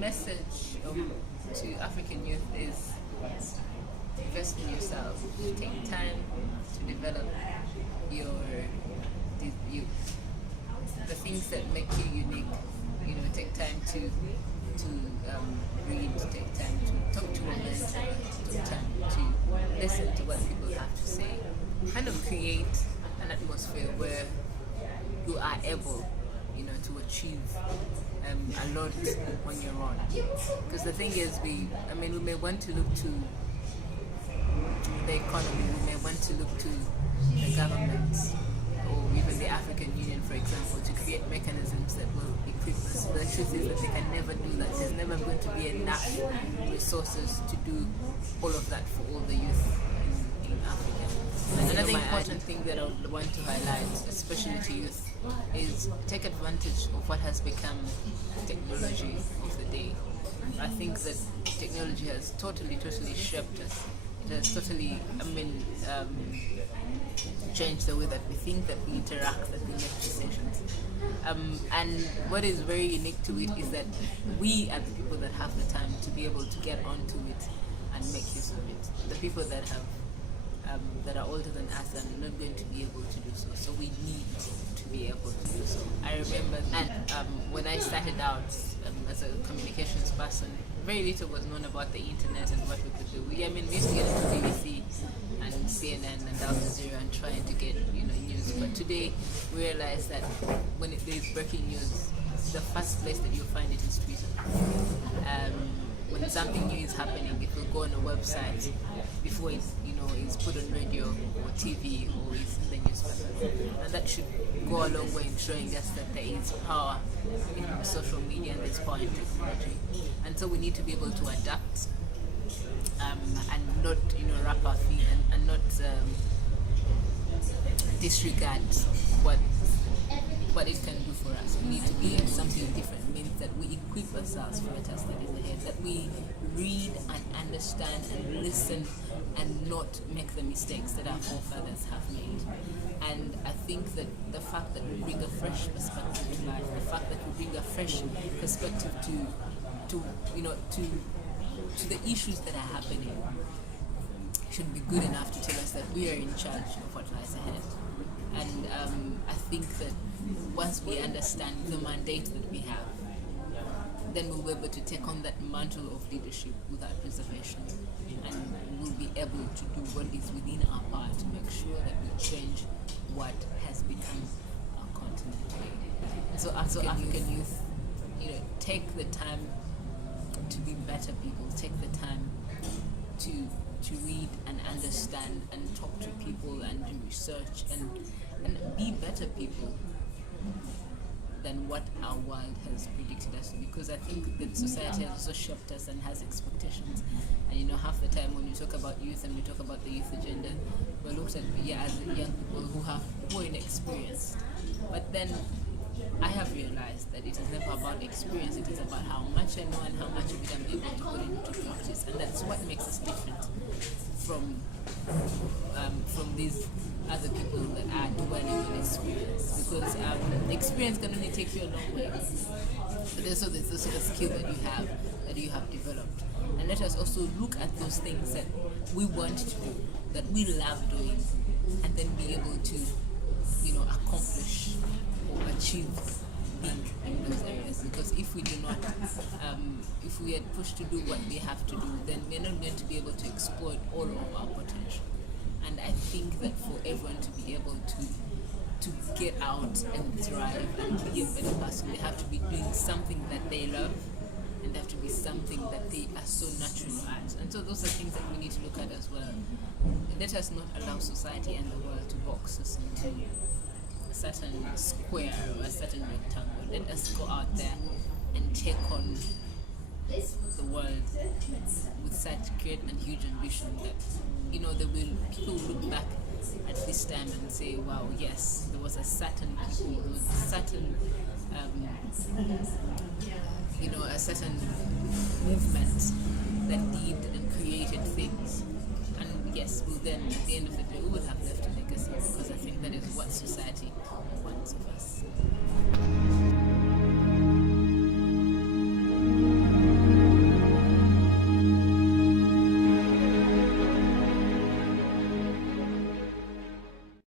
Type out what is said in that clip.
message to African youth is invest in yourself. Take time to develop the things that make you unique. Take time to read, take time to talk to a mentor, take time to listen to what people have to say. Kind of create an atmosphere where you are able, to achieve a lot on your own. Because the thing is, we may want to look to the economy, we may want to look to the government, or even the African Union, for example, to create mechanisms that will equip us. The truth is that they can never do that. There's never going to be enough resources to do all of that for all the youth in Africa. Another important thing that I would want to highlight, especially to youth, is take advantage of what has become technology of the day. I think that technology has totally shaped us. It has totally, changed the way that we think, that we interact, that we make decisions. And what is very unique to it is that we are the people that have the time to be able to get onto it and make use of it. The people that are older than us are not going to be able to do so. So we need to be able to do so. I remember when I started out as a communications person, very little was known about the internet and what we could do. We used to get into BBC and CNN and Al Jazeera and trying to get news. But today we realize that when there is breaking news, the first place that you'll find it is Twitter. When something new is happening, it will go on a website before it's put on radio or TV or it's in the newspaper. And that should go a long way in showing us that there is power in social media and there's power in technology. And so we need to be able to adapt and not wrap our feet and not disregard what it can do for us. We need to be something different. It means that we equip ourselves for a task that is ahead, that we read and understand and listen and not make the mistakes that our forefathers have made. And I think that the fact that we bring a fresh perspective to life, the fact that we bring a fresh perspective to the issues that are happening should be good enough to tell us that we are in charge of what lies ahead. And I think that once we understand the mandate that we have, then we'll be able to take on that mantle of leadership without reservation, and we'll be able to do what is within our power to make sure that we change what has become our continent today. So African youth, take the time to be better people, take the time to read and understand and talk to people and do research and be better people than what our world has predicted us to be. Because I think that society has also shaped us and has expectations. And half the time when you talk about youth and we talk about the youth agenda, we're looked at as young people who are inexperienced. But then I have realized that it is never about experience, it is about how much I know and how much of it I'm able to put into practice. And that's what makes us different from these other people that are dwelling on experience. Because experience can only take you a long way. But there's also the skill that you have developed. And let us also look at those things that we want to do, that we love doing, and then be able to, accomplish or achieve big in those areas. Because if we do not, if we are pushed to do what we have to do, then we're not going to be able to exploit all of our potential. And I think that for everyone to be able to get out and thrive and be a better person, they have to be doing something that they love, and they have to be something that they are so natural at. And so those are things that we need to look at as well. Let us not allow society and the world to box us into a certain square or a certain rectangle. Let us go out there and take on the world with such great and huge ambition that people will look back at this time and say, wow, yes, there was a certain people, there was a certain a certain movement that did and created things. And yes, well then at the end of the day we will have left a legacy, because I think that is what society wants of us.